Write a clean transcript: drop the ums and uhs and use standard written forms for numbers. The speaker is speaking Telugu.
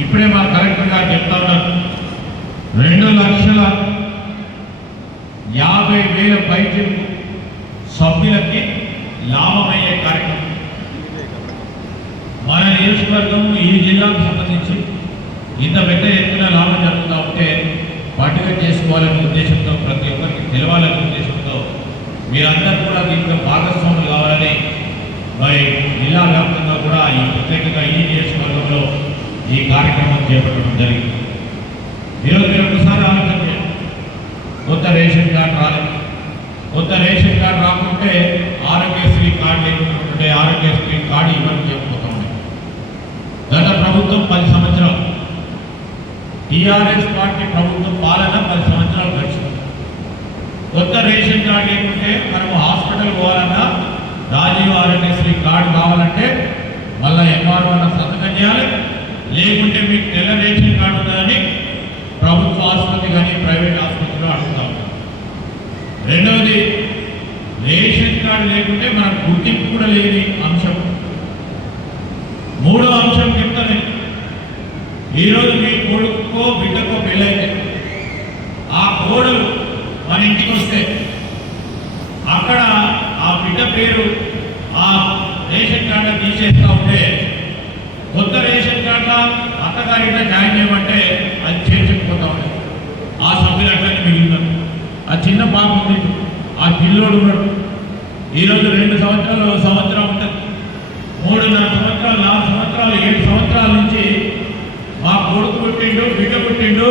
ఇప్పుడే మా కలెక్టర్ గారు చెప్తా ఉన్నారు 2,50,000 పైకి సభ్యులకి లాభమయ్యే కార్యక్రమం మన నియోజకవర్గం ఈ జిల్లాకు సంబంధించి ఇంత పెద్ద ఎత్తున లాభం జరుగుతూ ఉంటే పండుగ చేసుకోవాలనే ఉద్దేశంతో ప్రతి ఒక్కరికి తెలవాలనే ఉద్దేశంతో మీరందరూ కూడా దీంట్లో భాగస్వాములు కావాలని మరి జిల్లా వ్యాప్తంగా కూడా ఈ ప్రత్యేకంగా ఈ నియోజకవర్గంలో ఈ కార్యక్రమం చేపట్టడం జరిగింది. ఈరోజు మీరు ఒకసారి ఆలోచన చేయండి. కొత్త రేషన్ కార్డు రాలేదు. కొత్త రేషన్ కార్డు రాకుంటే ఆరోగ్యశ్రీ కార్డు లేకుంటే ఆరోగ్యశ్రీ కార్డు ఇవ్వని చెప్పుకుంటా ఉన్నాయి. గత ప్రభుత్వం 10 సంవత్సరాలు టీఆర్ఎస్ పార్టీ ప్రభుత్వం పాలన 10 సంవత్సరాలు గడిచింది. కొత్త రేషన్ కార్డు లేకుంటే మనము హాస్పిటల్ పోవాలన్నా రాజీవ్ ఆరోగ్యశ్రీ కార్డు కావాలంటే మళ్ళీ ఎంఆర్ఓ సంతకం చేయాలి. లేకుంటే మీకు తెల్ల రేషన్ కార్డు ఉందని ప్రభుత్వ ఆసుపత్రి కానీ ప్రైవేట్ ఆసుపత్రిలో అడుగుతా ఉంటాం. రెండవది రేషన్ కార్డు లేకుంటే మనకు గుర్తింపు కూడా లేని అంశం. మూడవ అంశం చెప్తాను. ఈరోజు మీ కొడుకో బిడ్డకో పెళ్ళైతే ఆ కోడలు మన ఇంటికి వస్తే అక్కడ ఆ బిడ్డ పేరు ఆ రేషన్ కార్డు తీసేస్తూ ఉంటే కొత్త రేషన్ కార్డు అత్తగారింట్లో జాయిన్ చేయమంటే అది చేర్చుకుపోతా ఉండేది. ఆ సభ్యులు అట్లనే మిగిలినారు. ఆ చిన్న పాప ఉంది, ఆ పిల్లోడు ఉన్నాడు. ఈరోజు 2 సంవత్సరాలు సంవత్సరం ఉంటుంది, 3.5 సంవత్సరాలు 4 సంవత్సరాలు 7 సంవత్సరాల నుంచి మా కొడుకు పుట్టిండు, బిడ్డ పుట్టిండు,